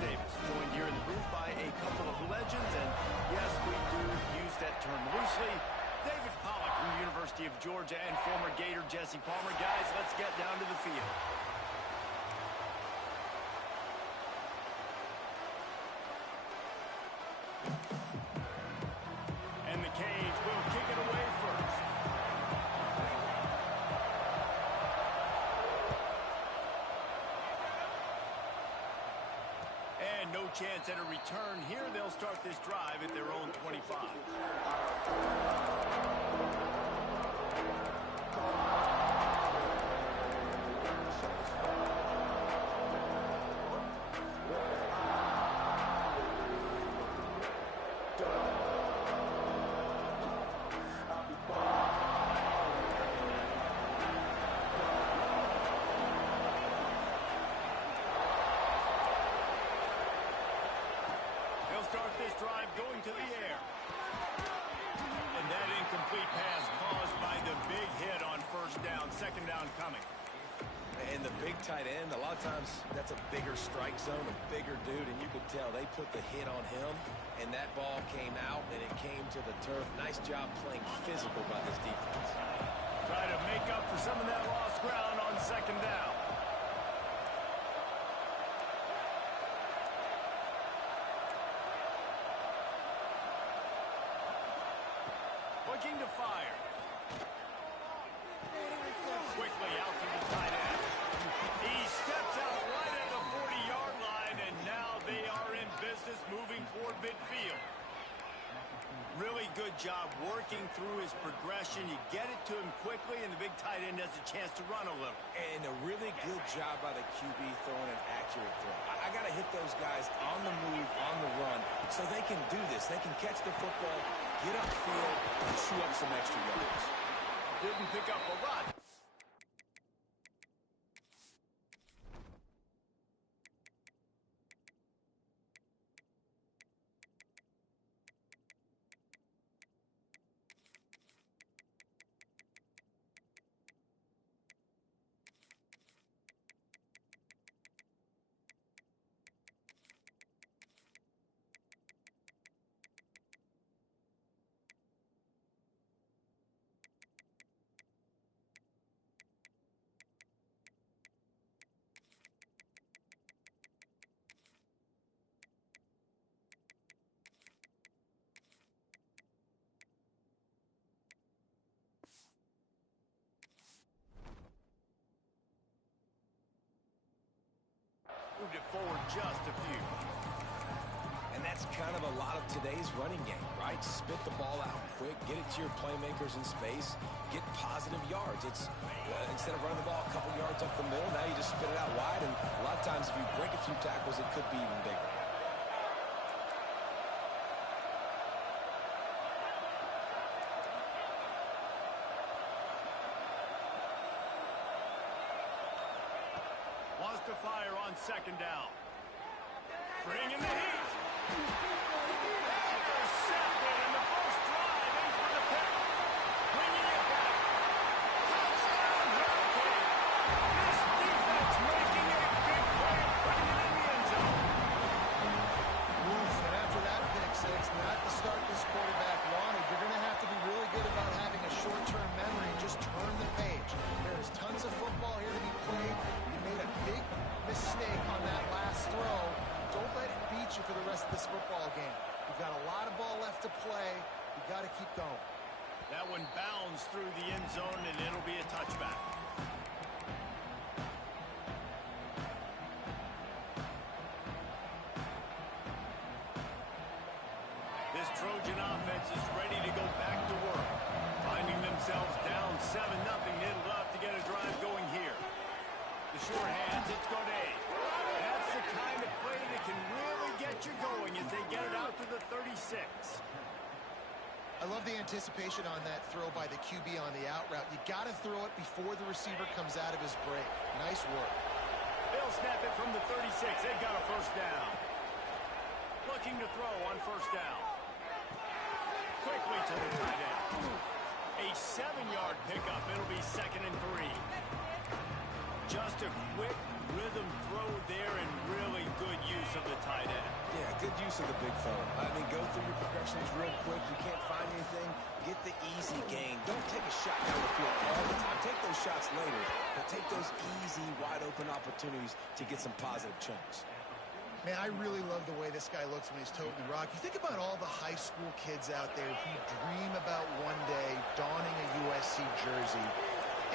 Davis, joined here in the booth by a couple of legends, and yes, we do use that term loosely. David Pollack from the University of Georgia and former Gator Jesse Palmer. Guys, let's get down to the field. And the Canes will kick it away first. And no chance at a return here. They'll start this drive at their own 25. Start this drive going to the air. And that incomplete pass caused by the big hit on first down. Second down coming. And the big tight end, a lot of times that's a bigger strike zone, a bigger dude, and you could tell they put the hit on him, and that ball came out, and it came to the turf. Nice job playing physical by this defense. Try to make up for some of that lost ground on second down. Looking to fire. Quickly out to the tight end. He steps out right at the 40-yard line, and now they are in business moving toward midfield. Really good job working through his progression. You get it to him quickly, and the big tight end has a chance to run a little. And a really good job by the QB throwing an accurate throw. I got to hit those guys on the move, on the run, so they can do this. They can catch the football, get upfield, and chew up some extra yards. Didn't pick up a lot. Moved it forward just a few. And that's kind of a lot of today's running game, right? Spit the ball out quick, get it to your playmakers in space, get positive yards. It's instead of running the ball a couple yards up the middle, now you just spit it out wide, and a lot of times if you break a few tackles, it could be even bigger. Wants to fire on second down. Bringing the heat. Intercepted in the first drive. Aims for the pick. Bringing it back. Touchdown, Hurricane. This defense making a big play, putting it in the end zone. Oof, and after that pick six, not the start this quarterback wanted. You're going to have to be really good about having a short-term memory and just turn the page. There is tons of football here to be played. You made a big mistake on that last throw. Don't let it beat you for the rest of this football game. You've got a lot of ball left to play. You've got to keep going. That one bounds through the end zone, and it'll be a touchback. This Trojan offense is ready to go back to work. Finding themselves down 7-0, they'd love to get a drive going here. The short hands, it's Godet. That's the kind of play that can really get you going as they get it out to the 36. I love the anticipation on that throw by the QB on the out route. You got to throw it before the receiver comes out of his break. Nice work. They'll snap it from the 36. They've got a first down. Looking to throw on first down. Quickly to the tight end. A 7-yard pickup. It'll be 2nd and 3. Just a quick rhythm throw there and really good use of the time. good use of the big fella. I mean, go through your progressions real quick. You can't find anything, get the easy gain. Don't take a shot down the field all the time. Take those shots later, but take those easy, wide-open opportunities to get some positive chunks. Man, I really love the way this guy looks when he's toting the rock. You think about all the high school kids out there who dream about one day donning a USC jersey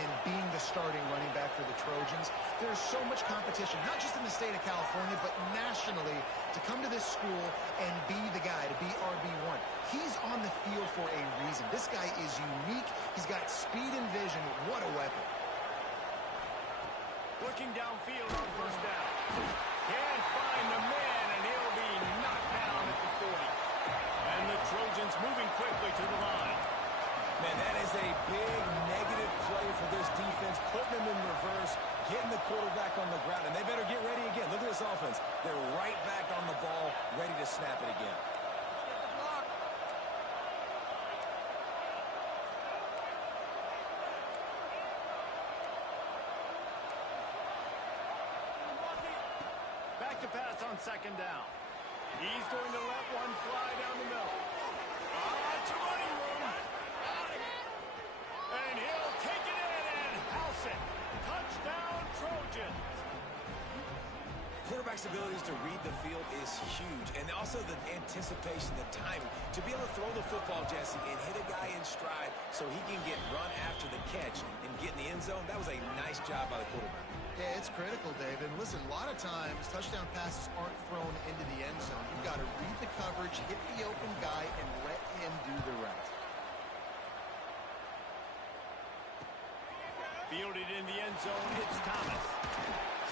and being the starting running back for the Trojans. There's so much competition, not just in the state of California, but nationally, to come to this school and be the guy, to be RB1. He's on the field for a reason. This guy is unique. He's got speed and vision. What a weapon. Looking downfield on first down. Can't find the man, and he'll be knocked down at the 40. And the Trojans moving quickly to the line. Man, that is a big negative play for this defense, putting them in reverse, getting the quarterback on the ground, and they better get ready again. Look at this offense. They're right back on the ball, ready to snap it again. Back to pass on second down. He's going to let one fly down the middle. It's running room. And he'll take it in and house it. Touchdown, Trojans. Quarterback's abilities to read the field is huge, and also the anticipation, the timing. To be able to throw the football, Jesse, and hit a guy in stride so he can get run after the catch and get in the end zone, that was a nice job by the quarterback. Yeah, it's critical, David. Listen, a lot of times, touchdown passes aren't thrown into the end zone. You've got to read the coverage, hit the open guy, and let him do the rest. Fielded in the end zone, it's Thomas.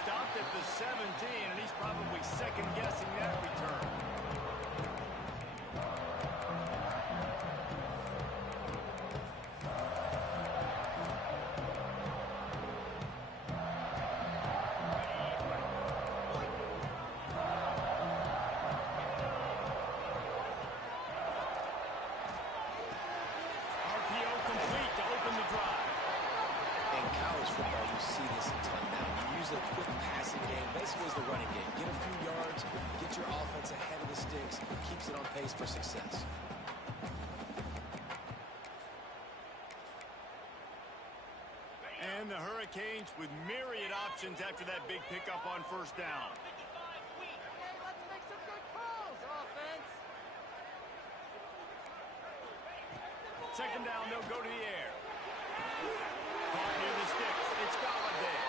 Stopped at the 17, and he's probably second-guessing that return. RPO complete to open the drive. In college football, you see this a ton now. You use a quick passing game, basically as the running game. Get a few yards, get your offense ahead of the sticks, keeps it on pace for success. And the Hurricanes with myriad options after that big pickup on first down. Let's make some good calls, offense. Second down, they'll go to the air. Caught near the sticks. It's Galladay.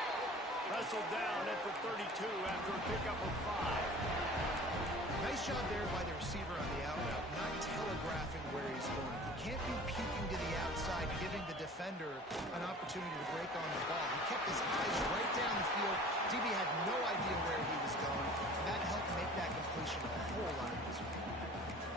Wrestled down at the 32 after a pickup of 5. Nice job there by the receiver on the out route, not telegraphing where he's going. He can't be peeking to the outside, giving the defender an opportunity to break on the ball. He kept his eyes right down the field. DB had no idea where he was going. That helped make that completion a whole lot easier.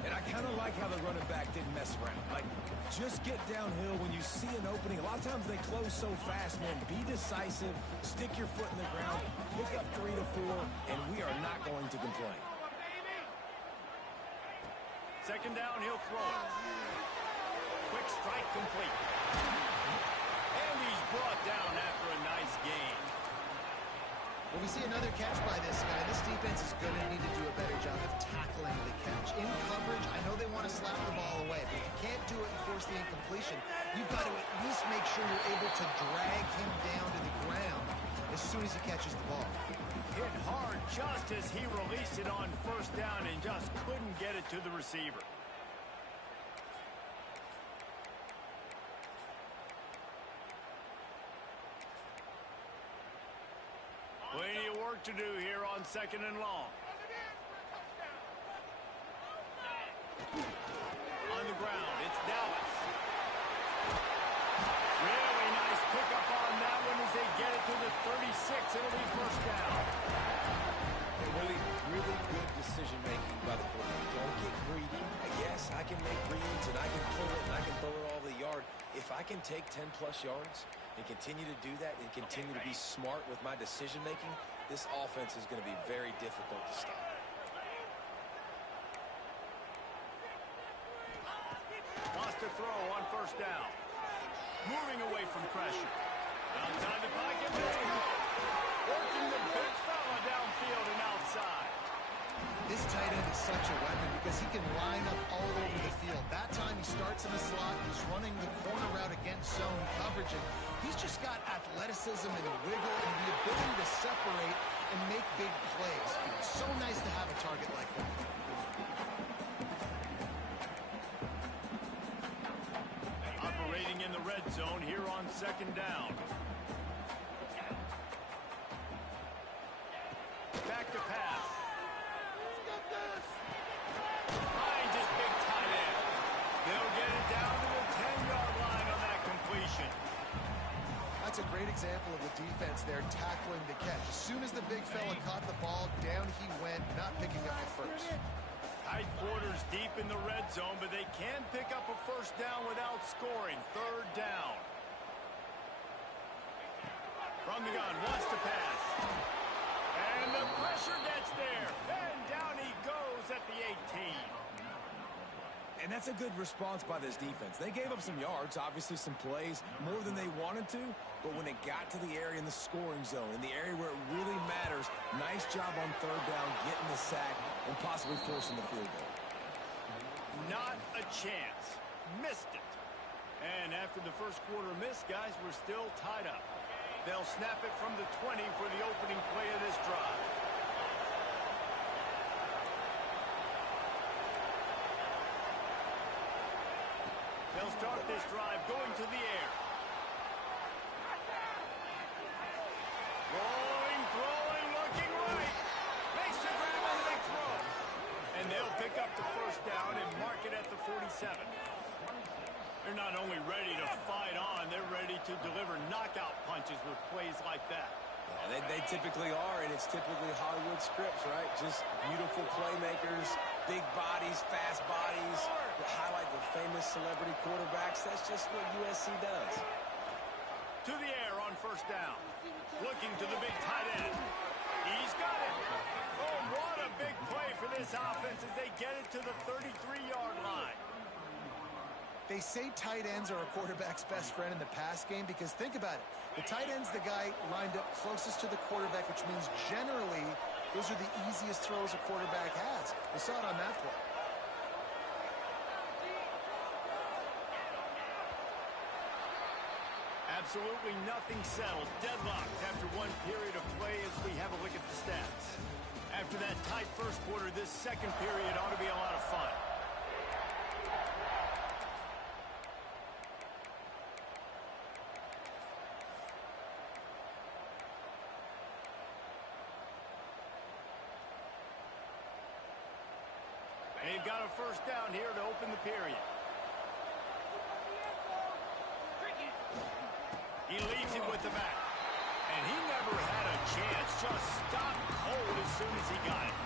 And I kind of like how the running back didn't mess around. Like, just get downhill when you see an opening. A lot of times they close so fast, man. Be decisive, stick your foot in the ground, pick up 3 to 4, and we are not going to complain. Second down, he'll throw it. Quick strike complete. And he's brought down after a nice gain. When we see another catch by this guy, this defense is going to need to do a better job of tackling the catch. In coverage, I know they want to slap the ball away, but if you can't do it and force the incompletion, you've got to at least make sure you're able to drag him down to the ground as soon as he catches the ball. Hit hard just as he released it on first down and just couldn't get it to the receiver. Plenty of work to do here on second and long. On the ground, it's Dallas. Really nice pickup on that one as they get it to the 36. It'll be first down. Really good decision-making by the quarterback. Don't get greedy. Yes, I can make reads, and I can pull it, and I can throw it all the yard. If I can take 10-plus yards and continue to do that and continue to be smart with my decision-making, this offense is going to be very difficult to stop. Lost a throw on first down. Moving away from pressure. Outside the pocket. Working the big fella downfield and outside. This tight end is such a weapon because he can line up all over the field. That time he starts in the slot, he's running the corner route against zone coverage, and he's just got athleticism and wiggle and the ability to separate and make big plays. It's so nice to have a target like that. Operating in the red zone here on second down. Back to pass. Finds his big tight end. They'll get it down to the 10-yard line on that completion. That's a great example of the defense there tackling the catch. As soon as the big fella caught the ball, down he went, not picking up the first. Tight quarters deep in the red zone, but they can pick up a first down without scoring. Third down. From the gun, wants to pass. And the pressure gets there. And down he goes at the 18. And that's a good response by this defense. They gave up some yards, obviously some plays, more than they wanted to, but when it got to the area in the scoring zone, in the area where it really matters, nice job on third down, getting the sack, and possibly forcing the field goal. Not a chance. Missed it. And after the first quarter miss, guys, we're still tied up. They'll snap it from the 20 for the opening play of this drive. They'll start this drive going to the air. Rolling, throwing, looking right. Makes the grab on the big throw. And they'll pick up the first down and mark it at the 47. They're not only ready to fight on, they're ready to deliver knockout punches with plays like that. Yeah, they typically are, and it's typically Hollywood scripts, right? Just beautiful playmakers, big bodies, fast bodies, that highlight the famous celebrity quarterbacks. That's just what USC does. To the air on first down. Looking to the big tight end. He's got it. Oh, what a big play for this offense as they get it to the 33-yard line. They say tight ends are a quarterback's best friend in the pass game because think about it. The tight end's the guy lined up closest to the quarterback, which means generally those are the easiest throws a quarterback has. We saw it on that play. Absolutely nothing settled. Deadlocked after one period of play as we have a look at the stats. After that tight first quarter, this second period ought to be a lot of fun. They've got a first down here to open the period. He leaves it with the back. And he never had a chance. Just stopped cold as soon as he got it.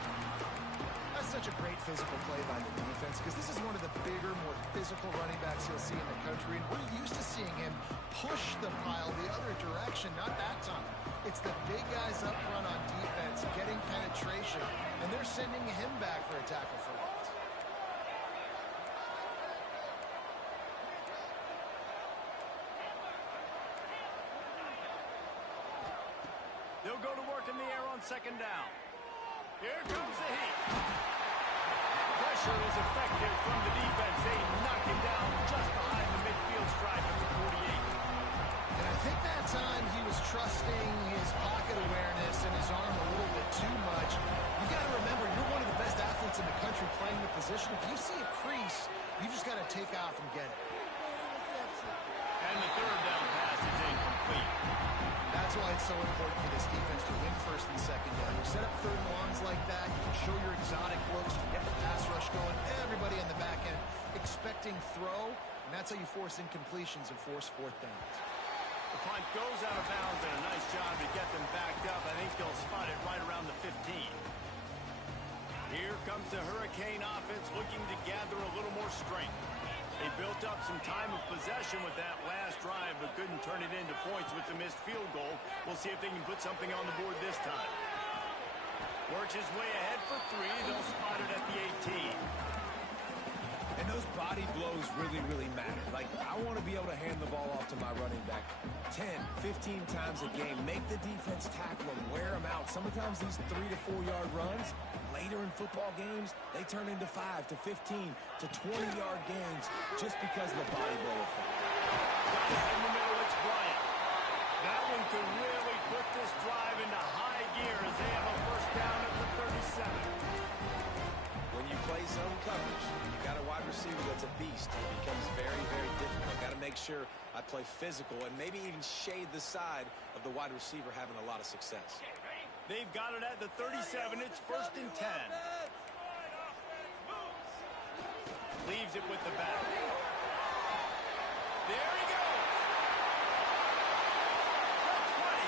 That's such a great physical play by the defense because this is one of the bigger, more physical running backs you'll see in the country. And we're used to seeing him push the pile the other direction, not that time. It's the big guys up front on defense getting penetration, and they're sending him back for a tackle for loss. They'll go to work in the air on second down. Here comes the heat. Pressure is effective from the defense. They knock him down just behind the midfield stripe at the 48. And I think that time he was trusting his pocket awareness and his arm a little bit too much. You got to remember, you're one of the best athletes in the country playing the position. If you see a crease, you just got to take off and get it. And the third down pass is incomplete. That's why it's so important for this defense to win first and second down. You set up third and longs like that, you can show your exotic looks, you get the pass rush going, everybody in the back end expecting throw, and that's how you force incompletions and force fourth downs. The punt goes out of bounds, and a nice job to get them backed up. I think they'll spot it right around the 15. Here comes the Hurricane offense looking to gather a little more strength. They built up some time of possession with that last drive, but couldn't turn it into points with the missed field goal. We'll see if they can put something on the board this time. Works his way ahead for three. They'll spot it at the 18. And those body blows really, really matter. Like, I want to be able to hand the ball off to my running back 10, 15 times a game. Make the defense tackle them, wear them out. Sometimes these 3 to 4 yard runs, later in football games, they turn into 5 to 15 to 20 yard gains just because of the body blow effect. In the middle, it's Bryant. That one could really put this drive into high gear as they have a first down at the 37. When you play zone coverage, you got a wide receiver that's a beast. It becomes very, very difficult. Got to make sure I play physical and maybe even shade the side of the wide receiver having a lot of success. They've got it at the 37. It's first and 10. Leaves it with the back. There he goes. The 20.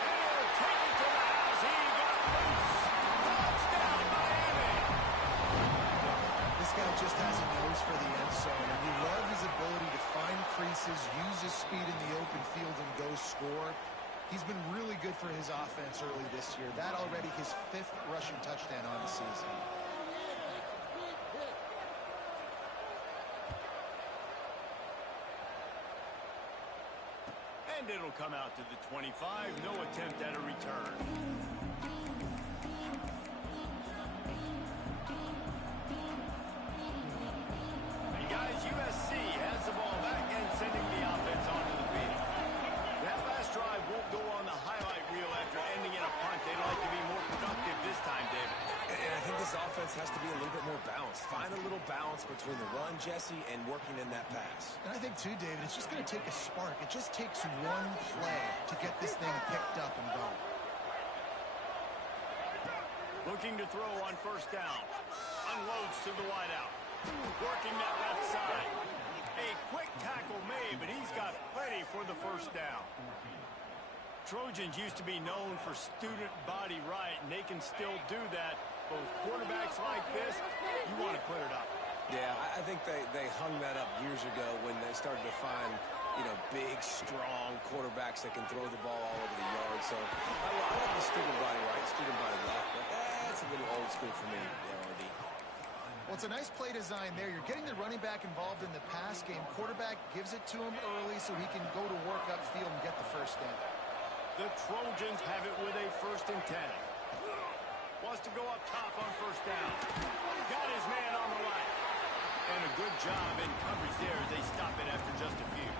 And he'll take it to the house. He got loose. Touchdown, Miami. This guy just has a nose for the end zone, and you love his ability to find creases, use his speed in the open field, and go score. He's been really good for his offense early this year. That already his 5th rushing touchdown on the season. And it'll come out to the 25. No attempt at a return. And guys, USC has the ball back and sending the offense onto the field. That last drive won't go on the highlight reel after ending in a punt. They'd like to be more productive this time, David. And I think this offense has to be a little bit more balanced. Find a little balance between the run, Jesse, and working in that pass. And I think, too, David, it's just going to take a spark. It just takes one play to get this thing picked up and going. Looking to throw on first down. Unloads to the wideout. Working that left side. A quick tackle made, but he's got plenty for the first down. Trojans used to be known for student body right, and they can still do that. Both quarterbacks like this, you want to put it up. Yeah, I think they hung that up years ago when they started to find, big, strong quarterbacks that can throw the ball all over the yard. So I like the student body right, student body left, but that's a little old school for me, RD. Well, it's a nice play design there. You're getting the running back involved in the pass game. Quarterback gives it to him early so he can go to work upfield and get the first down. The Trojans have it with a first and 10. Wants to go up top on first down. Got his man on the line. And a good job in coverage there as they stop it after just a few.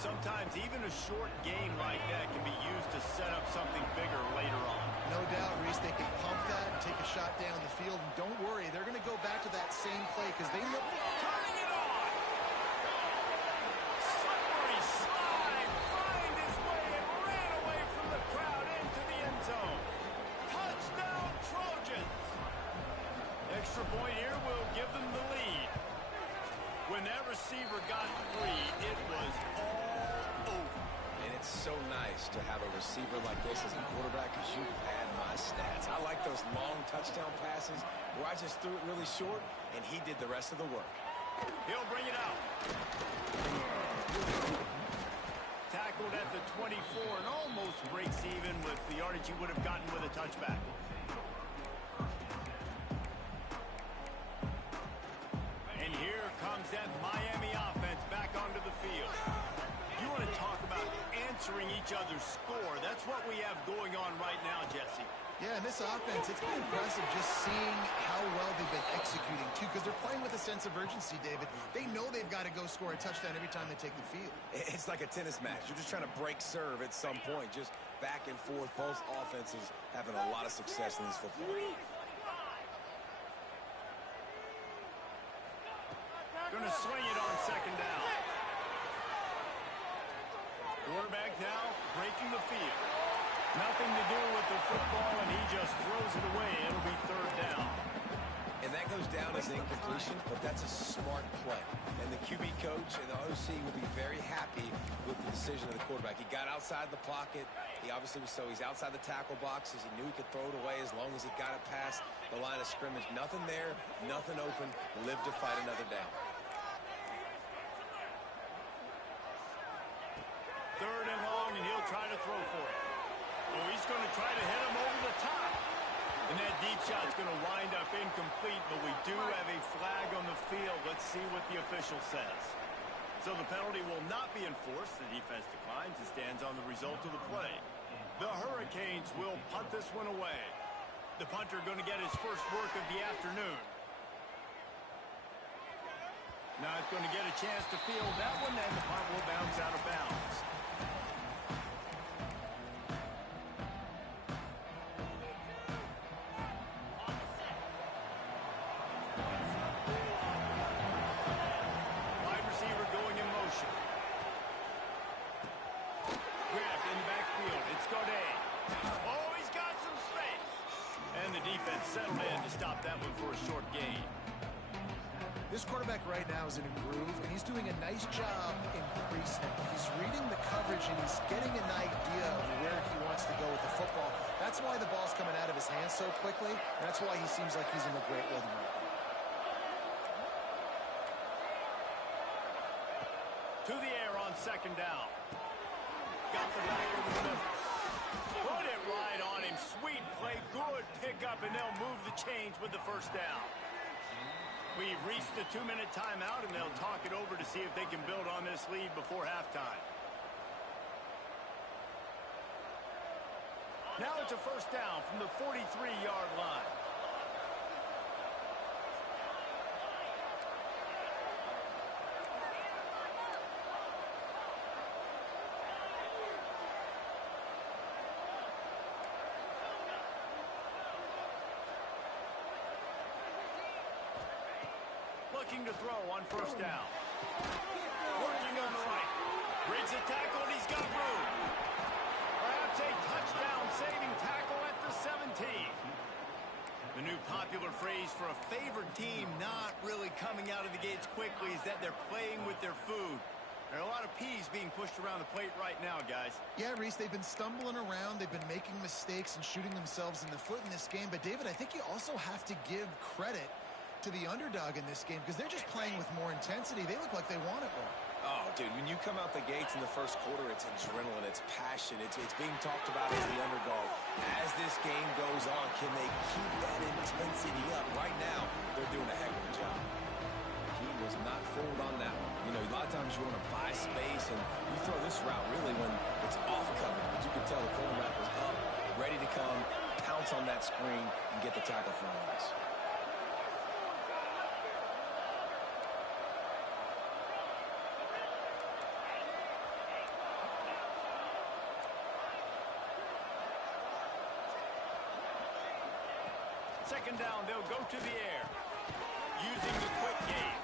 Sometimes even a short game like that can be used to set up something bigger later on. No doubt, Reese, they can pump that and take a shot down the field. And don't worry, they're going to go back to that same play because they look... Turning it on! Slippery slide, find his way and ran away from the crowd into the end zone. Touchdown, Trojans! Extra point here will give them the lead. When that receiver got free, it was all over. And it's so nice to have a receiver like this as a quarterback because you pad my stats. I like those long touchdown passes where I just threw it really short and he did the rest of the work. He'll bring it out. Tackled at the 24 and almost breaks even with the yardage he would have gotten with a touchback. And here comes that Miami offense back onto the field. You want to talk about answering each other's score. That's what we have going on right now, Jesse. Yeah, and this offense, it's been impressive just seeing how well they've been executing, too, because they're playing with a sense of urgency, David. They know they've got to go score a touchdown every time they take the field. It's like a tennis match. You're just trying to break serve at some point, just back and forth. Both offenses having a lot of success in these football games. Going to swing it on second down. Quarterback now breaking the field. Nothing to do with the football, and he just throws it away. It'll be third down. And that goes down as an incompletion, but that's a smart play. And the QB coach and the OC will be very happy with the decision of the quarterback. He got outside the pocket. He obviously was he's outside the tackle boxes. He knew he could throw it away as long as he got it past the line of scrimmage. Nothing there, nothing open. Live to fight another down. Third and long, and he'll try to throw for it. Oh, he's going to try to hit him over the top. And that deep shot's going to wind up incomplete, but we do have a flag on the field. Let's see what the official says. So the penalty will not be enforced. The defense declines and stands on the result of the play. The Hurricanes will punt this one away. The punter going to get his first work of the afternoon. Now it's going to get a chance to field that one, and the punt will bounce out of bounds. Wide receiver going in motion. Grabbed in the backfield. It's Godet. Oh, he's got some space. And the defense settled in to stop that one for a short gain. This quarterback right now is in a groove, and he's doing a nice job increasing it. He's reading the coverage, and he's getting an idea of where he wants to go with the football. That's why the ball's coming out of his hands so quickly, and that's why he seems like he's in a great rhythm right now. To the air on second down. Got the back over the middle. Put it right on him. Sweet play. Good pickup, and they'll move the chains with the first down. We've reached the 2-minute timeout, and they'll talk it over to see if they can build on this lead before halftime. Now it's a first down from the 43-yard line. Looking to throw on first down. Working on the right. Breaks a tackle, and he's got room. Perhaps a touchdown-saving tackle at the 17. The new popular phrase for a favored team not really coming out of the gates quickly is that they're playing with their food. There are a lot of peas being pushed around the plate right now, guys. Yeah, Reese, they've been stumbling around. They've been making mistakes and shooting themselves in the foot in this game. But, David, I think you also have to give credit to the underdog in this game because they're just playing with more intensity. They look like they want it more. Oh, dude, when you come out the gates in the first quarter, it's adrenaline, it's passion, it's being talked about as the underdog. As this game goes on, can they keep that intensity up? Right now, they're doing a heck of a job. He was not fooled on that one. You know, a lot of times you want to buy space, and you throw this route really when it's off coverage, but you can tell the quarterback was up, ready to come, pounce on that screen, and get the tackle for a loss. Second down, they'll go to the air. Using the quick game.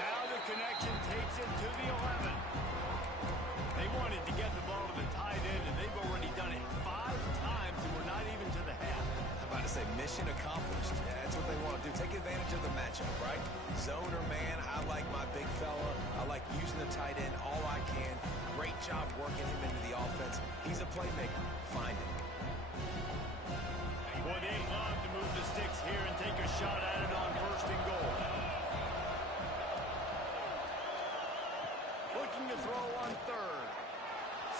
Now the connection takes it to the 11. They wanted to get the ball to the tight end, and they've already done it 5 times, and we're not even to the half. I'm about to say mission accomplished. Yeah, that's what they want to do. Take advantage of the matchup, right? Zone or man, I like my big fella. I like using the tight end all I can. Great job working him into the offense. He's a playmaker. Find him. Boy, they love to move the sticks here and take a shot at it on first and goal. Looking to throw on third.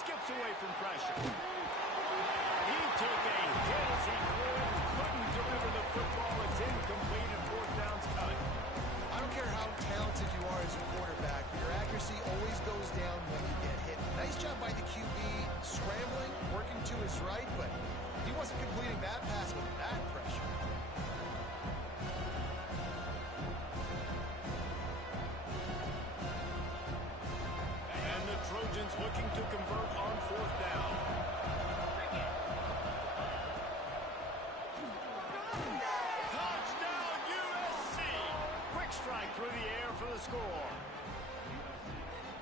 Skips away from pressure. He took a hit as he couldn't deliver the football. It's incomplete and fourth down's cut. I don't care how talented you are as a quarterback, your accuracy always goes down when you get hit. Nice job by the QB, scrambling, working to his right, but he wasn't completing that pass with that pressure. And the Trojans looking to convert on fourth down. Touchdown USC! Quick strike through the air for the score.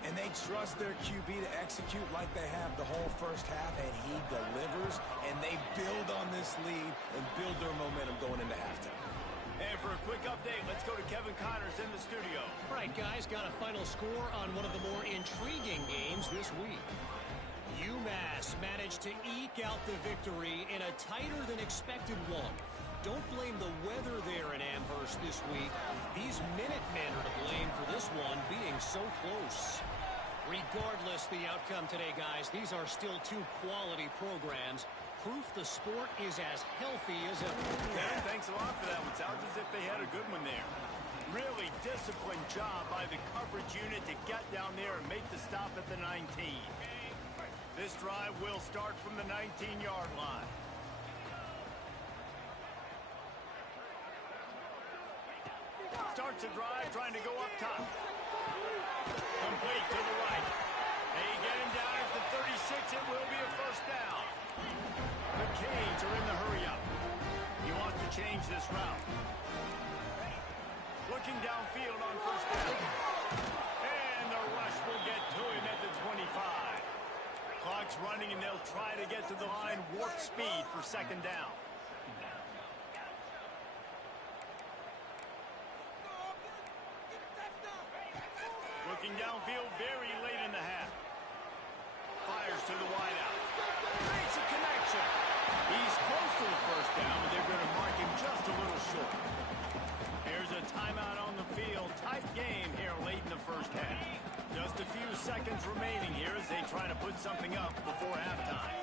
And they trust their QB to execute like they have the whole first half, and he delivers, and they build on this lead and build their momentum going into halftime. And for a quick update, let's go to Kevin Connors in the studio. All right, guys, got a final score on one of the more intriguing games this week. UMass managed to eke out the victory in a tighter-than-expected one. Don't blame the weather there in Amherst this week. These Minutemen are to blame for this one being so close. Regardless the outcome today, guys, these are still 2 quality programs. Proof the sport is as healthy as ever. Kevin, thanks a lot for that one. Sounds as if they had a good one there. Really disciplined job by the coverage unit to get down there and make the stop at the 19. This drive will start from the 19-yard line. Starts a drive trying to go up top. Complete to the right. They get him down at the 36. It will be a first down. The Canes are in the hurry-up. He wants to change this route. Looking downfield on first down. And the rush will get to him at the 25. Clock's running, and they'll try to get to the line warp speed for second down. Looking downfield very late in the half. Fires to the wideout. Makes a connection. He's close to the first down, but they're going to mark him just a little short. There's a timeout on the field. Tight game here late in the first half. Just a few seconds remaining here as they try to put something up before halftime.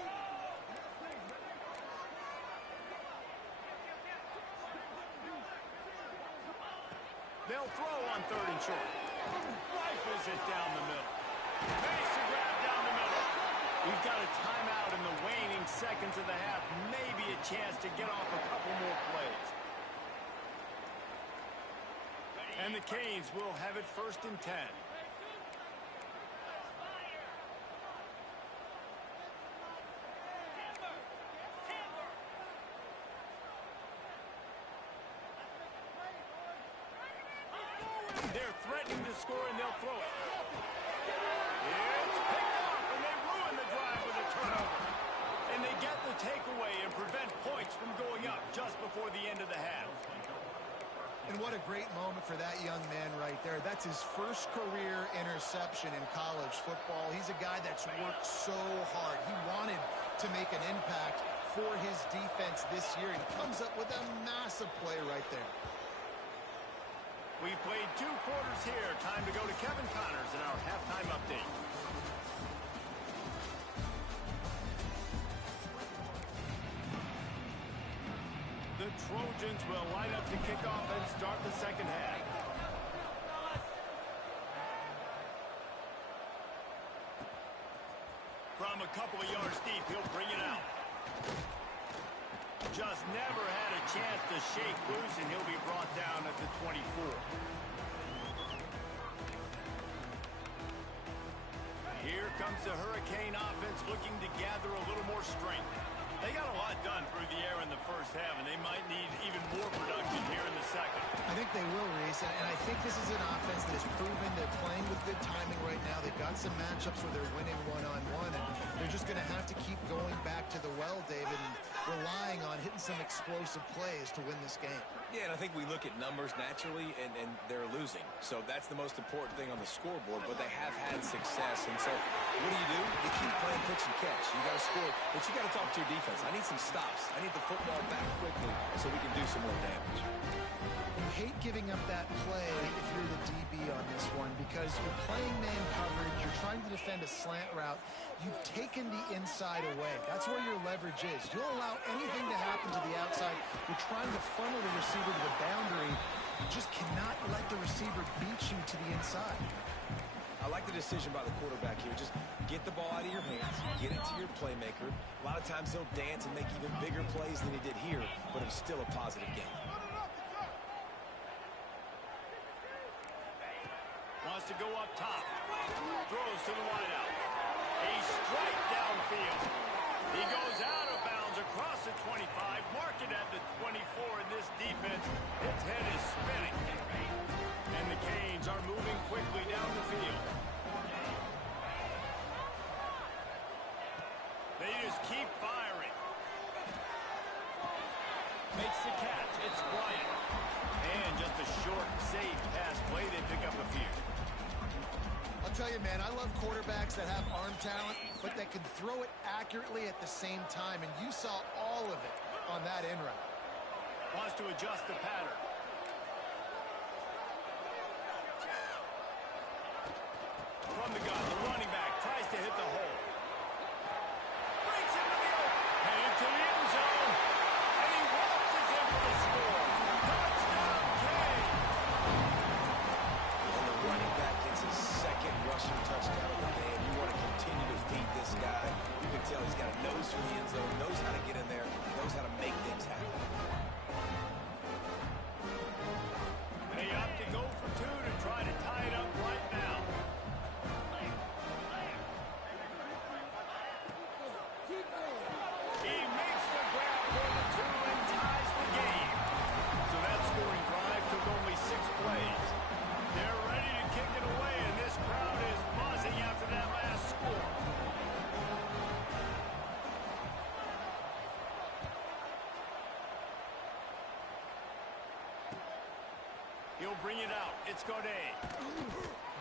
They'll throw on third and short. Rifles it down the middle. Makes a grab down the middle. We've got a timeout in the waning seconds of the half. Maybe a chance to get off a couple more plays. And the Canes will have it first and 10. They're threatening to score, and they'll throw it. It's picked off, and they ruin the drive with a turnover. And they get the takeaway and prevent points from going up just before the end of the half. And what a great moment for that young man right there. That's his first career interception in college football. He's a guy that's worked so hard. He wanted to make an impact for his defense this year. He comes up with a massive play right there. We've played 2 quarters here. Time to go to Kevin Connors in our halftime update. The Trojans will line up to kick off and start the second half. From a couple of yards deep, he'll bring it out. Just never had a chance to shake loose, and he'll be brought down at the 24. Here comes the Hurricane offense looking to gather a little more strength. They got a lot done through the air in the first half, and they might need even more production here in the second. I think they will, Reese, and I think this is an offense that has proven they're playing with good timing right now. They've got some matchups where they're winning one-on-one, and they're just going to have to keep going back to the well, David, and relying on hitting some explosive plays to win this game. Yeah, and I think we look at numbers naturally, and they're losing. So that's the most important thing on the scoreboard, but they have had success. And so what do? You keep playing pitch and catch. You got to score, but you got to talk to your defense. I need some stops. I need the football back quickly so we can do some more damage. You hate giving up that play if you're the DB on this one because you're playing man coverage. You're trying to defend a slant route. You've taken the inside away. That's where your leverage is. You'll allow anything to happen to the outside. You're trying to funnel the receiver to the boundary. You just cannot let the receiver beat you to the inside. I like the decision by the quarterback here. Just get the ball out of your hands, get it to your playmaker. A lot of times he'll dance and make even bigger plays than he did here, but it was still a positive game. Wants to go up top. Throws to the wideout. A strike downfield. He goes out of bounds across the 25. Mark it at the 24 in this defense. Its head is spinning. And the Canes are moving quickly down the field. They just keep firing. Makes the catch. It's Bryant. And just a short, safe pass play. They pick up a few. I'll tell you, man, I love quarterbacks that have arm talent, but that can throw it accurately at the same time. And you saw all of it on that in route. Wants to adjust the pattern. From the gun, the running back tries to hit the hole. Breaks into the open. And into the end zone. And he waltzes in for the score. Touchdown, Canes. He'll bring it out. It's Gaudet.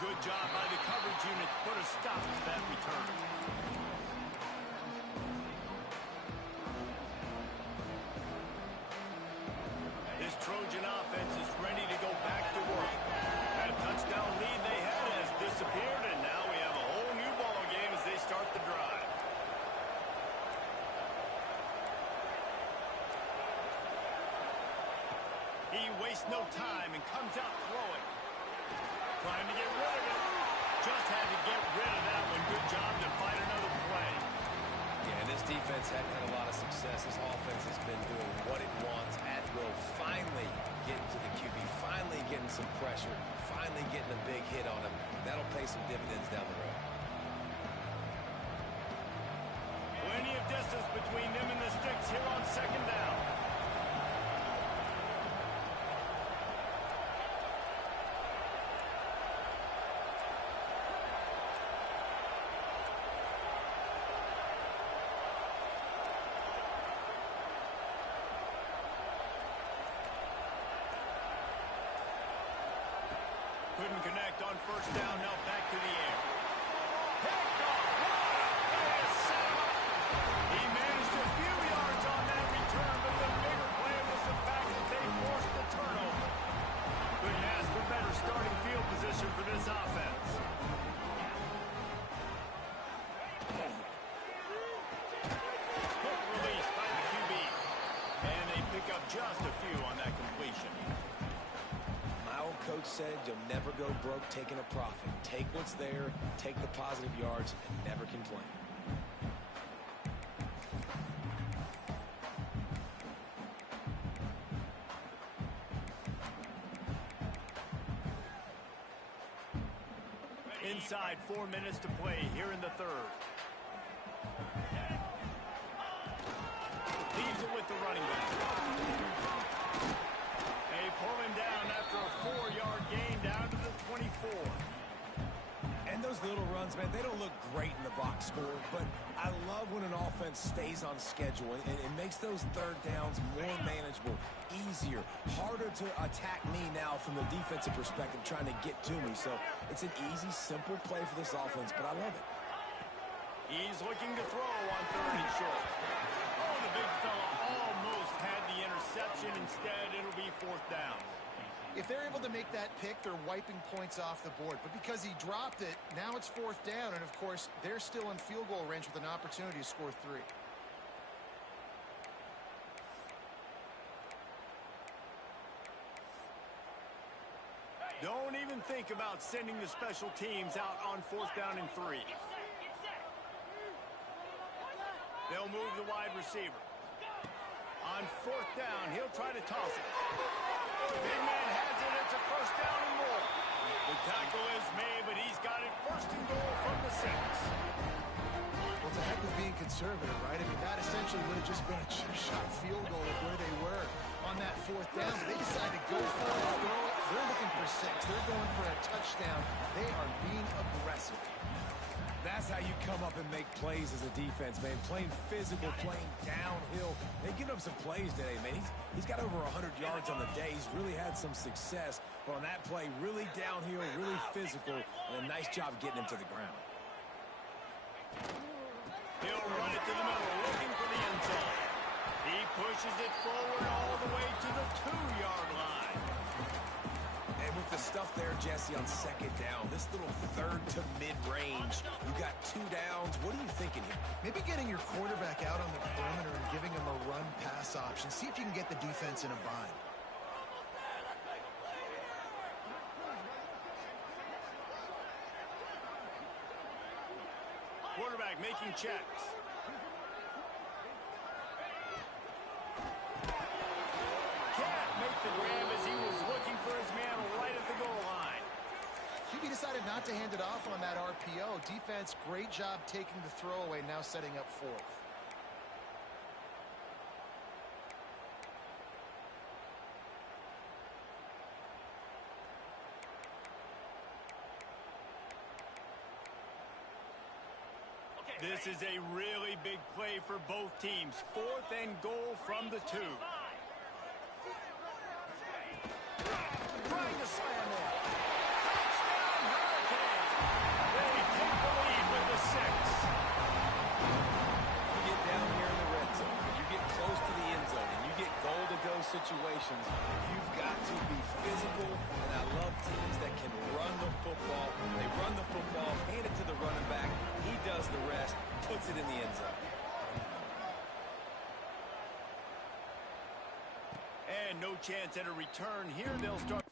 Good job by the coverage unit to put a stop to that return. This Trojan offense is ready to go back to work. That touchdown lead they had has disappeared, and now we have a whole new ball game as they start the drive. He wastes no time and comes out throwing. Trying to get rid of it. Just had to get rid of that one. Good job to find another play. Yeah, and this defense hadn't had a lot of success. This offense has been doing what it wants at will. Finally getting to the QB. Finally getting some pressure. Finally getting a big hit on him. That'll pay some dividends down the road. Plenty of distance between them and the sticks here on second down. Couldn't connect on first down. Now back to the air. Picked off. What a play to set him up. He managed a few yards on that return, but the bigger play was the fact that they forced the turnover. Couldn't ask for better starting field position for this offense. Quick release by the QB. And they pick up just a few on that completion. My old coach said you'll never go broke taking a profit. Take what's there, take the positive yards, and never complain. Inside 4 minutes to play here in the third. Leaves it with the running back. They pull him down after a 4-yard gain down to the 24. And those little runs, man, they don't look great in the box score, but I love when an offense stays on schedule and it makes those third downs more manageable, easier, harder to attack me now from the defensive perspective trying to get to me. So it's an easy, simple play for this offense, but I love it. He's looking to throw on third and short. Oh, the big fella almost had the interception. Instead, it'll be fourth down. If they're able to make that pick, they're wiping points off the board. But because he dropped it, now it's fourth down. And, of course, they're still in field goal range with an opportunity to score 3. Don't even think about sending the special teams out on fourth down and 3. They'll move the wide receiver. On fourth down, he'll try to toss it. Big man has it. It's a first down and more. The tackle is made, but he's got it first and goal from the 6. Well, it's a heck of being conservative, right? I mean, that essentially would have just been a chip-shot field goal of where they were on that fourth down. But they decided to go for it, throw it. They're looking for 6. They're going for a touchdown. They are being aggressive. That's how you come up and make plays as a defense, man. Playing physical, playing downhill. They've given up some plays today, man. He's got over 100 yards on the day. He's really had some success. But on that play, really downhill, really physical, and a nice job getting him to the ground. He'll run it to the middle, looking for the end zone. He pushes it forward all the way to the 2-yard line. And with the stuff there, Jesse, on second down, this little third to mid-range, you got 2 downs. What are you thinking here? Maybe getting your quarterback out on the perimeter and giving him a run-pass option. See if you can get the defense in a bind. Quarterback making checks. Can't make the grab as he was looking for his man right at the goal line. QB decided not to hand it off on that RPO. Defense, great job taking the throwaway, now setting up fourth. This is a really big play for both teams. 4th and goal from the 2. Trying to slam in. Touchdown, Hurricanes. They take the lead with the 6. You get down here in the red zone, and you get close to the end zone, and you get goal-to-go situations, you've got to be physical, and I love teams that can run the football. They run the football, hand it to the running back. He does the rest, puts it in the end zone. And no chance at a return here. They'll start.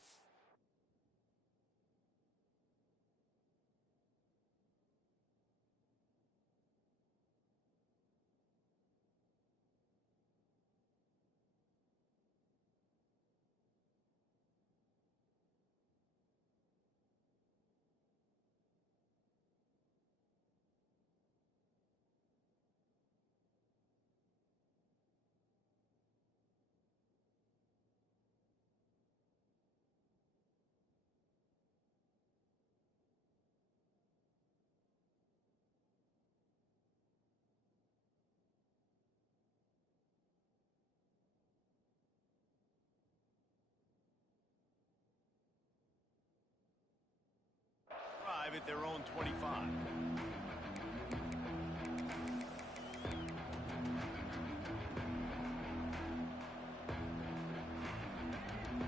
At their own 25.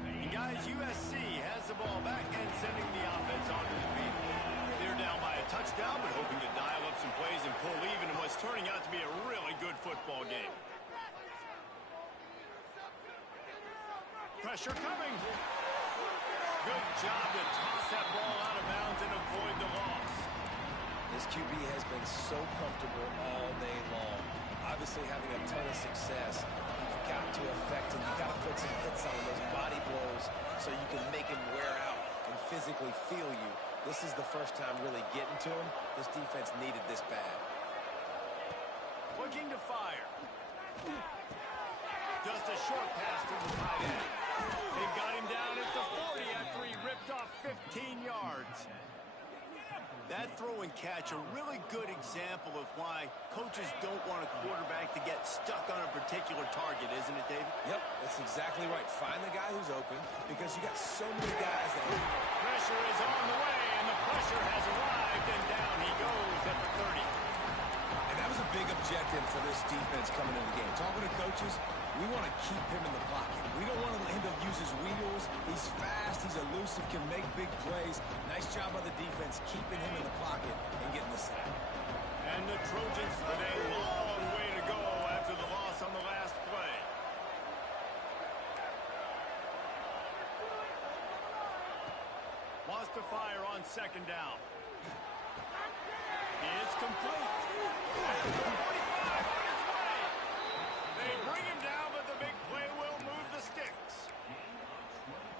And guys, USC has the ball back and sending the offense onto the field. They're down by a touchdown, but hoping to dial up some plays and pull even in what's turning out to be a really good football game. Pressure coming. Good job to toss that ball out of bounds and avoid the loss. This QB has been so comfortable all day long. Obviously having a ton of success. You've got to affect him. You've got to put some hits on him, those body blows, so you can make him wear out and physically feel you. This is the first time really getting to him. This defense needed this bad. Looking to fire. Just a short pass to the tight end. They've got him down at the 40 after he ripped off 15 yards. That throw and catch, a really good example of why coaches don't want a quarterback to get stuck on a particular target, isn't it, David? Yep, that's exactly right. Find the guy who's open because you got so many guys that... Pressure is on the way, and the pressure has arrived, and down he goes at the 30. And that was a big objective for this defense coming into the game. Talking to coaches, we want to keep him in the pocket. We don't want him to use his wheels. He's fast, he's elusive, can make big plays. Nice job by the defense keeping him in the pocket and getting the sack. And the Trojans with a long way to go after the loss on the last play. Wants to fire on second down. It's complete. At the 45 on its way. They bring him down, but the big play will move the sticks.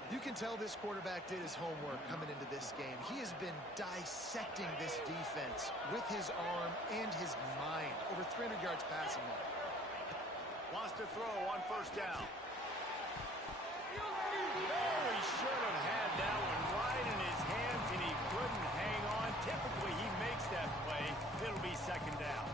You can tell this quarterback did his homework coming into this game. He has been dissecting this defense with his arm and his mind. Over 300 yards passing now. Wants to throw on first down. Oh, he should have had that one right in his hands, and he couldn't hang on. Typically, he makes that play. It'll be second down.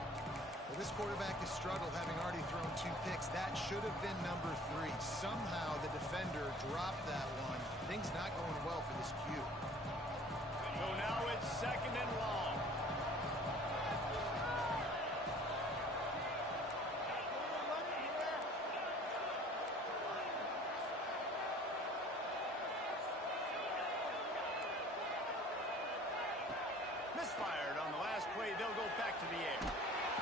Well, this quarterback has struggled, having already thrown 2 picks. That should have been number 3. Somehow the defender dropped that one. Things not going well for this Q. So now it's second and long. Misfired on the last play. They'll go back to the air.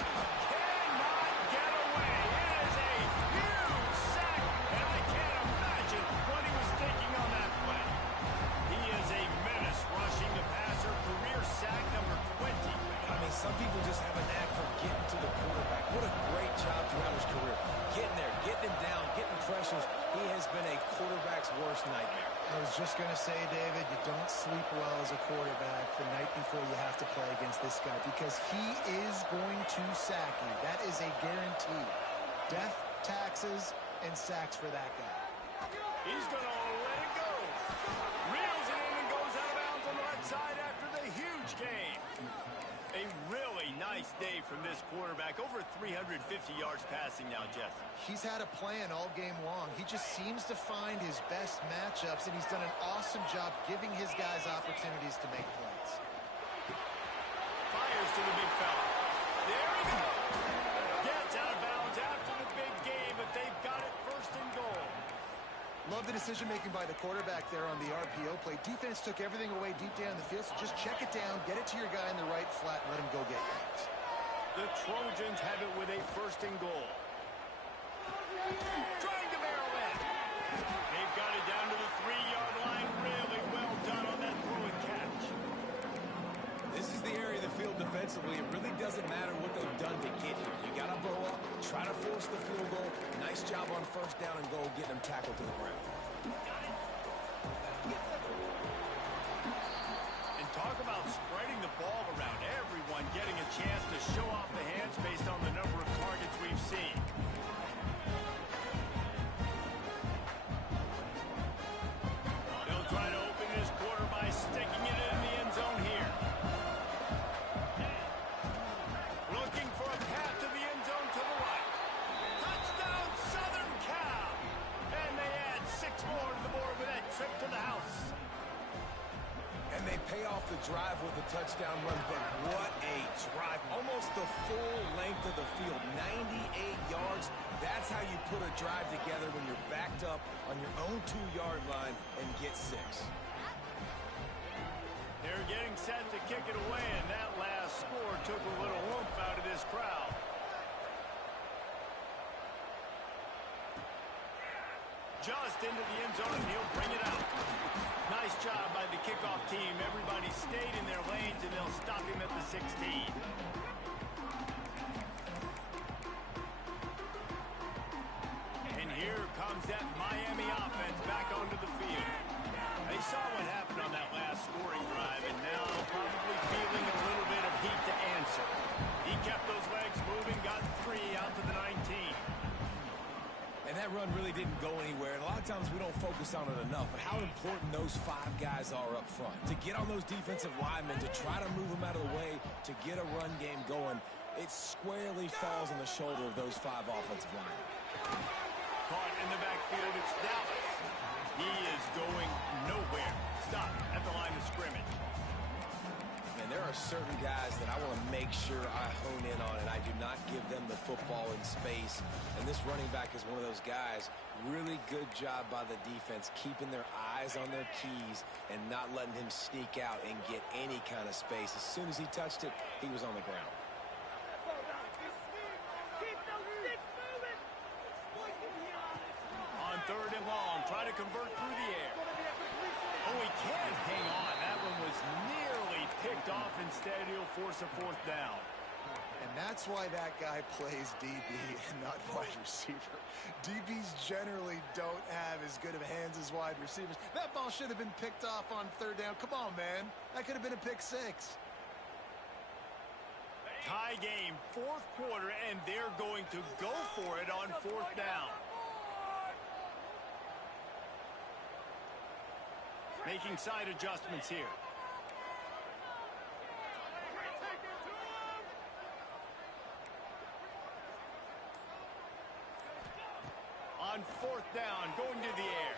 Cannot get away. It is a huge sack, and I can't imagine what he was thinking on that play. He is a menace rushing the passer. Career sack number 20. I mean, some people just have a knack for getting to the quarterback. What a great job throughout his career. Getting there, getting him down, getting pressures. He has been a quarterback's worst nightmare. I was just going to say, David, you don't sleep well as a quarterback the night before you have to play against this guy because he is going to sack you. That is a guarantee. Death, taxes, and sacks for that guy. He's going to let it go. Reels it in and goes out of bounds on the left side after the huge game. A really nice day from this quarterback. Over 350 yards passing now, Jeff. He's had a plan all game long. He just seems to find his best matchups, and he's done an awesome job giving his guys opportunities to make plays. Fires to the big fella. There he goes. Gets out of bounds after the big game, but they've got it first and goal. Love the decision-making by the quarterback there on the RPO play. Defense took everything away deep down the field, so just check it down, get it to your guy in the right flat, and let him go get yards. The Trojans have it with a first and goal. Trying to barrel in. They've got it down to the 3-yard line. Really well done on that throw and catch. This is the area of the field defensively. It really doesn't matter what they've done to get here. You got to blow up, try to force the field goal. Nice job on first down and goal, getting them tackled to the ground. And talk about spreading the ball around. Everyone getting a chance to show off the hands based on the number of targets we've seen. They'll try to open this quarter by sticking it in the end zone here. Looking for a path to the end zone to the right. Touchdown, Southern Cal! And they add 6 more to the board with that trip to the house. And they pay off the drive with a touchdown run, but what a drive. Almost the full length of the field, 98 yards. That's how you put a drive together when you're backed up on your own 2-yard line and get 6. They're getting set to kick it away, and that last score took a little oomph out of this crowd. Just into the end zone, and he'll bring it out. Nice job by the kickoff team. Everybody stayed in their lanes, and they'll stop him at the 16. And here comes that Miami offense back onto the field. They saw what happened on that last scoring drive, and now probably feeling a little bit of heat to answer. He kept those legs moving, got 3 out to the 19. And that run really didn't go anywhere. And a lot of times we don't focus on it enough, but how important those 5 guys are up front. To get on those defensive linemen, to try to move them out of the way, to get a run game going, it squarely falls on the shoulder of those 5 offensive linemen. Caught in the backfield, it's Dallas. He is going nowhere. Stop at the line of scrimmage. And there are certain guys that I want to make sure I hone in on, and I do not give them the football in space. And this running back is one of those guys. Really good job by the defense, keeping their eyes on their keys and not letting him sneak out and get any kind of space. As soon as he touched it, he was on the ground. On 3rd and long, try to convert through the air. Oh, he can't hang on. That one was nearly picked off. Instead, he'll force a 4th down. And that's why that guy plays DB and not wide receiver. DBs generally don't have as good of hands as wide receivers. That ball should have been picked off on 3rd down. Come on, man. That could have been a pick 6. Tie game, 4th quarter, and they're going to go for it on 4th down. Making side adjustments here. On 4th down, going to the air.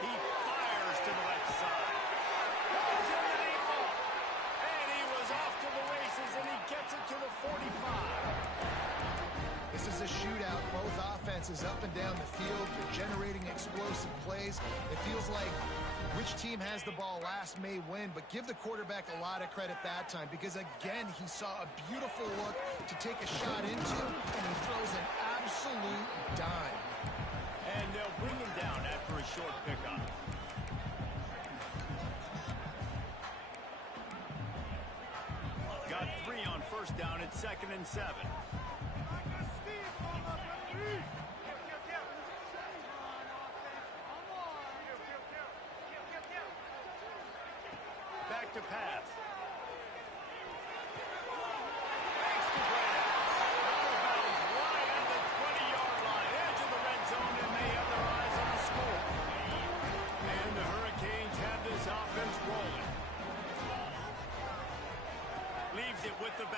He fires to the left side. Goes in the deep ball. And he was off to the races, and he gets it to the 45. This is a shootout. Both offenses up and down the field. They're generating explosive plays. It feels like which team has the ball last may win, but give the quarterback a lot of credit that time because, again, he saw a beautiful look to take a shot into, and he throws an absolute dime. And they'll bring him down after a short pickup. Got 3 on 1st down at 2nd and 7. Back to pass. Makes the grab. Out of bounds right at the 20-yard line. Edge of the red zone, and they have their eyes on the score. And the Hurricanes have this offense rolling. Leaves it with the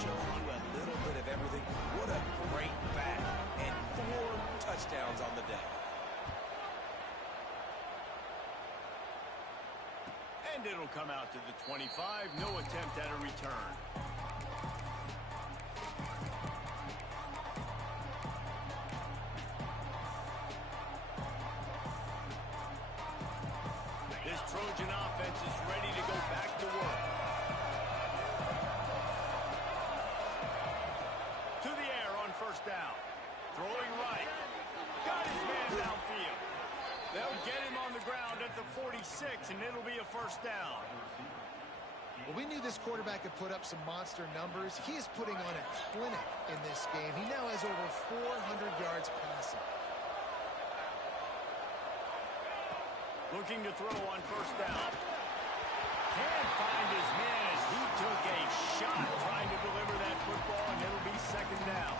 showing you a little bit of everything. What a great back. And 4 touchdowns on the day. And it'll come out to the 25. No attempt at a return. This Trojan offense is ready to go back to work. To the air on first down. Throwing right. Got his man downfield. They'll get him on the ground at the 46, and it'll be a first down. Well, we knew this quarterback could put up some monster numbers. He is putting on a clinic in this game. He now has over 400 yards passing. Looking to throw on first down. Can't find his man as he took a shot trying to deliver that football, and it'll be second down.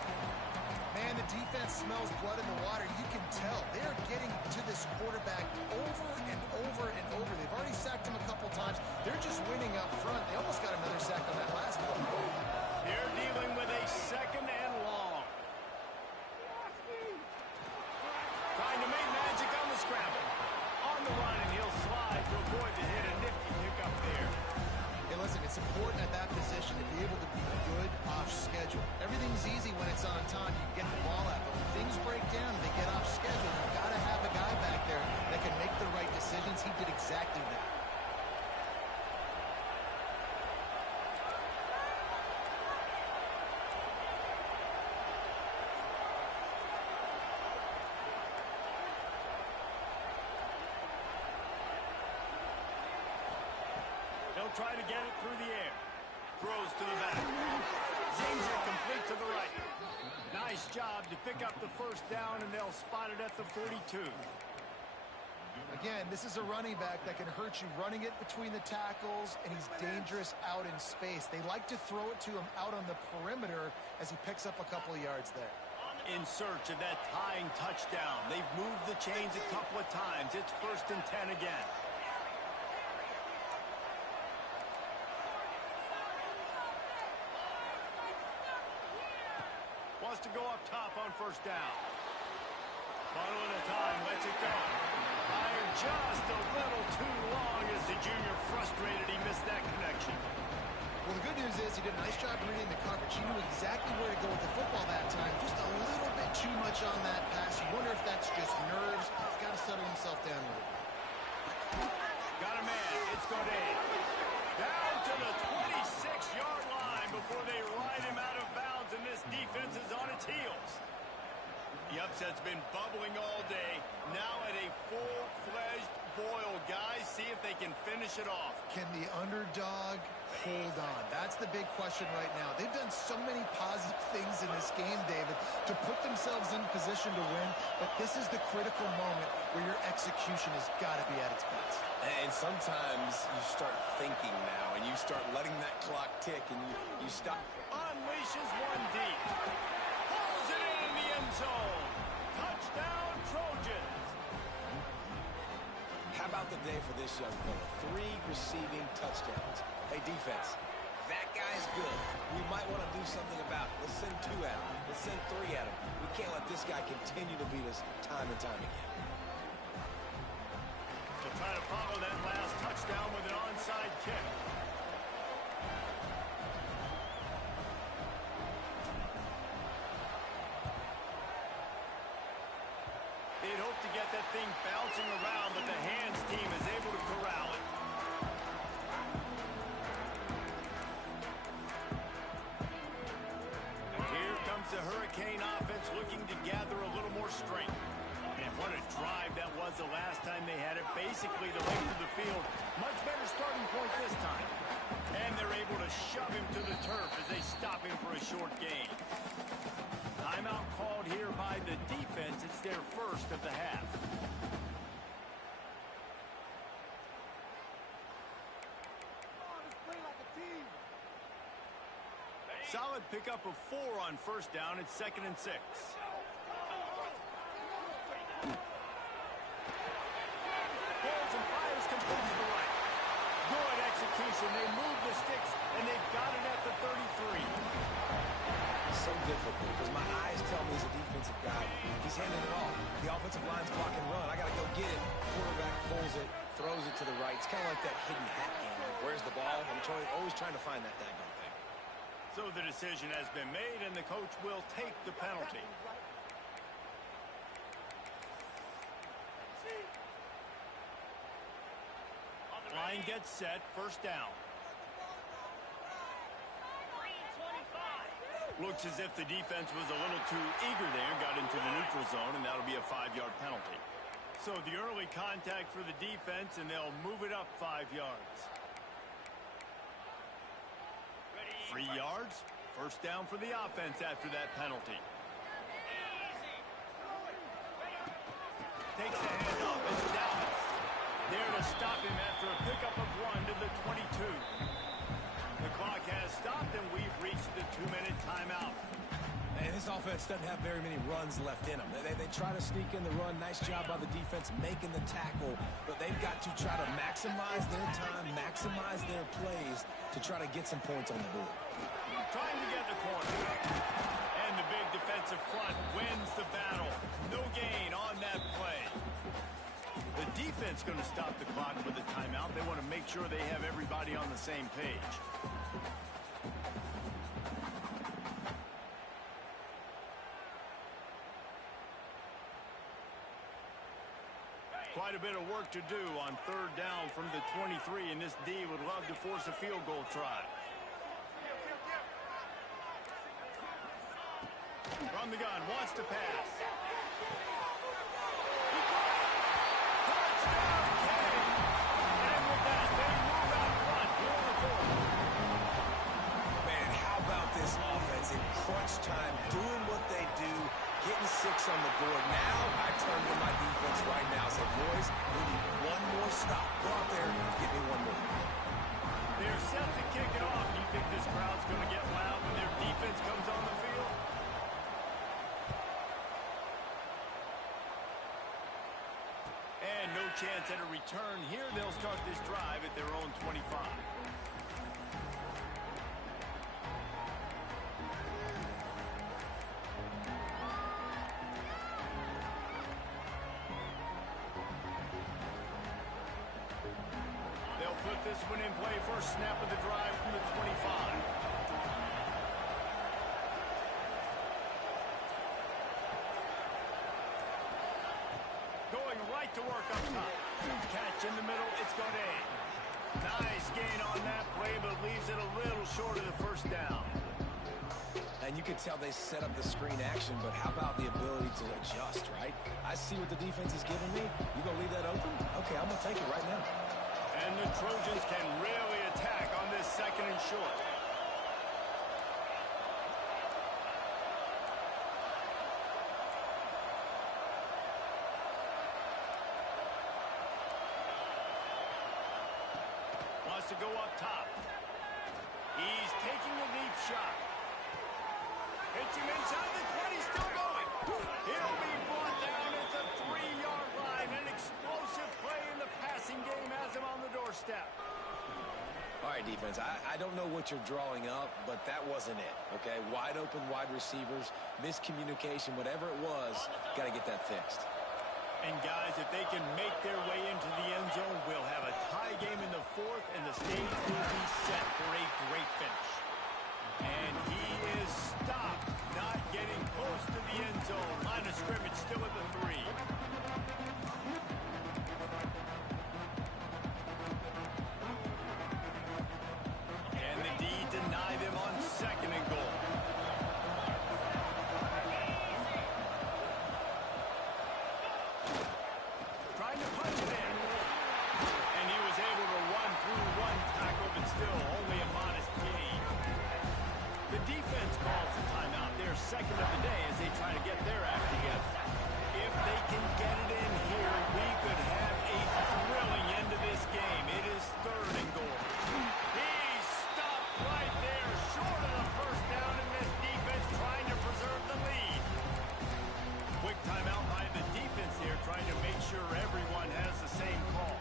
Man, the defense smells blood in the water. You can tell. They're getting to this quarterback over and over and over. They've already sacked him a couple times. They're just winning up front. They almost got another sack on that last play. They're dealing with a second and long. Trying to make magic on the scramble. On the run, and he'll slide to avoid the hit. A nifty pickup there. Hey, listen, it's important at that position to be able to be good off schedule. Everything's easy when it's on time. You get the ball out. But when things break down and they get off schedule, you've got to have a guy back there that can make the right decisions. He did exactly that. They'll try to get it through the air. Throws to the back. Zings it complete to the right. Nice job to pick up the first down, and they'll spot it at the 42. Again, this is a running back that can hurt you running it between the tackles, and he's dangerous out in space. They like to throw it to him out on the perimeter as he picks up a couple of yards there. In search of that tying touchdown. They've moved the chains a couple of times. It's 1st and 10 again. Wants to go up top on first down. Bottle at a time, lets it go. Fired just a little too long as the junior frustrated he missed that connection. Well, the good news is he did a nice job reading the coverage. He knew exactly where to go with the football that time. Just a little bit too much on that pass. You wonder if that's just nerves. He's got to settle himself down with it. Got a man. It's Godin. Down to the 26-yard line before they ride him out of bounds, and this defense is on its heels. The upset's been bubbling all day. Now at a full-fledged boil. Guys, see if they can finish it off. Can the underdog hold on? That's the big question right now. They've done so many positive things in this game, David, to put themselves in position to win, but this is the critical moment where your execution has got to be at its best. And sometimes you start thinking now, and you start letting that clock tick, and you stop. Unleashes one deep. Pulls it in the end zone. Touchdown, Trojans. How about the day for this young fella? 3 receiving touchdowns. Hey, defense, that guy's good. We might want to do something about it. Let's send 2 at him. Let's send 3 at him. We can't let this guy continue to beat us time and time again. To try to follow that last touchdown with an onside kick. They'd hope to get that thing bouncing around, but the hands team is able to corral it. Here comes the Hurricane offense looking to gather a little more strength. And what a drive that was the last time they had it. Basically the length of the field. Much better starting point this time. And they're able to shove him to the turf as they stop him for a short gain. Timeout called here by the defense. It's their first of the half. Solid pickup of 4 on first down. It's 2nd and 6. Holds and fires complete to the right. Good execution. They move the the sticks, and they've got it at the 33. So difficult because my eyes tell me as a defensive guy, he's handing it off. The offensive line's block and run. I got to go get it. Quarterback pulls it, throws it to the right. It's kind of like that hidden hat game. Like, where's the ball? I'm always trying to find that daggone thing. So the decision has been made, and the coach will take the penalty. Line gets set, first down. Looks as if the defense was a little too eager there, got into the neutral zone, and that'll be a 5-yard penalty. So the early contact for the defense, and they'll move it up 5 yards. 3 yards, first down for the offense after that penalty. Takes the handoff, it's down. There to stop him after a pickup of 1 to the 22. The clock has stopped, and we've reached the 2-minute timeout. And this offense doesn't have very many runs left in them. They try to sneak in the run. Nice job by the defense making the tackle. But they've got to try to maximize their time, maximize their plays to try to get some points on the board. Trying to get the corner. And the big defensive front wins the battle. No gain on that play. The defense going to stop the clock with a timeout. They want to make sure they have everybody on the same page. Quite a bit of work to do on third down from the 23, and this D would love to force a field goal try. From the gun, wants to pass. In crunch time, doing what they do, getting 6 on the board. Now I turn to my defense right now and say, boys, we need one more stop. Go out there, give me one more. They're set to kick it off. Do you think this crowd's going to get loud when their defense comes on the field? And no chance at a return here. They'll start this drive at their own 25. Put this one in play. First snap of the drive from the 25. Going right to work up top. Catch in the middle. It's going in. Nice gain on that play, but leaves it a little short of the first down. And you can tell they set up the screen action, but how about the ability to adjust, right? I see what the defense is giving me. You going to leave that open? Okay, I'm going to take it right now. And the Trojans can really attack on this second and short. Wants to go up top. He's taking a deep shot. Hits him inside the 20, still going. He'll be brought down at the 3-yard line. An explosive play in the passing game has him on the doorstep. All right, defense, I don't know what you're drawing up, but that wasn't it, okay? Wide open wide receivers, miscommunication, whatever it was, got to get that fixed. And, guys, if they can make their way into the end zone, we'll have a tie game in the 4th, and the stage will be set for a great finish. And he is stopped, not getting close to the end zone. Line of scrimmage still at the 3. And the D deny them on 2nd and goal. Trying to punch it in. And he was able to run through one tackle, but still only a modest gain. The defense calls the timeout. Their second of the day as they try to get their act together. If they can get it in here, we could have a thrilling end to this game. It is 3rd and goal. He's stopped right there, short of the first down, and this defense trying to preserve the lead. Quick timeout by the defense here, trying to make sure everyone has the same call.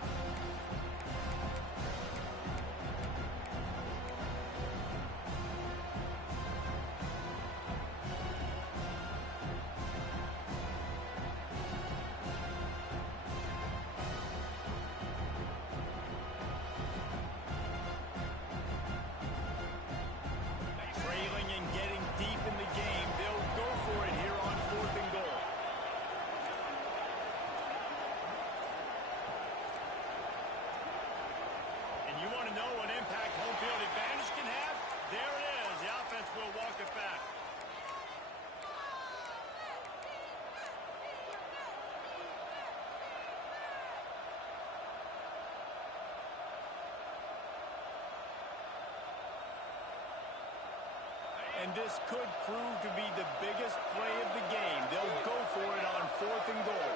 And this could prove to be the biggest play of the game. They'll go for it on 4th and goal.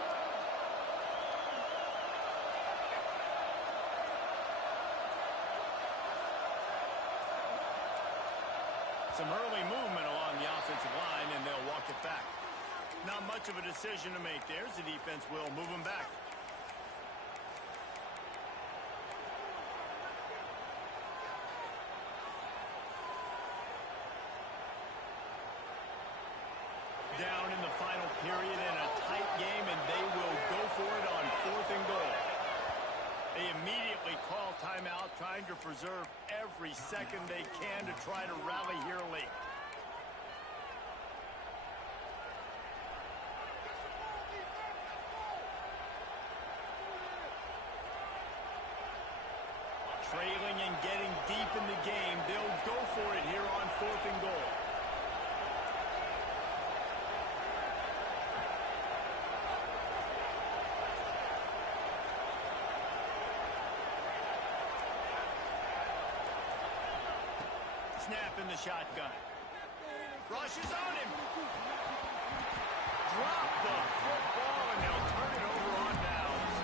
Some early movement along the offensive line, and they'll walk it back. Not much of a decision to make there, as the defense will move them back. Down in the final period in a tight game, and they will go for it on 4th and goal. They immediately call timeout, trying to preserve every second they can to try to rally here late. Trailing and getting deep in the game, they'll go for it here on 4th and goal. Snap in the shotgun. Rushes on him. Drop the football, and they'll turn it over on downs.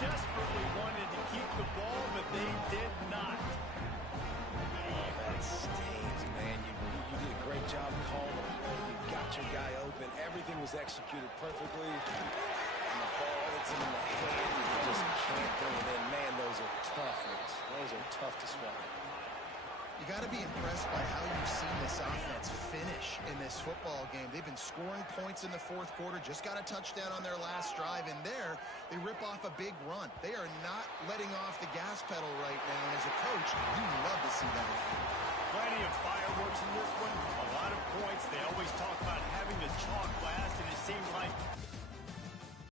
Desperately wanted to keep the ball, but they did not. Oh, that stings, man. You did a great job calling the play. You got your guy open. Everything was executed perfectly. And the ball hits him in the hand. You just can't bring it in. Man, those are tough ones. Those are tough to swallow. You got to be impressed by how you've seen this offense finish in this football game. They've been scoring points in the 4th quarter, just got a touchdown on their last drive, and there they rip off a big run. They are not letting off the gas pedal right now, and as a coach, you love to see that. Plenty of fireworks in this one, a lot of points. They always talk about having the chalk last, and it seemed like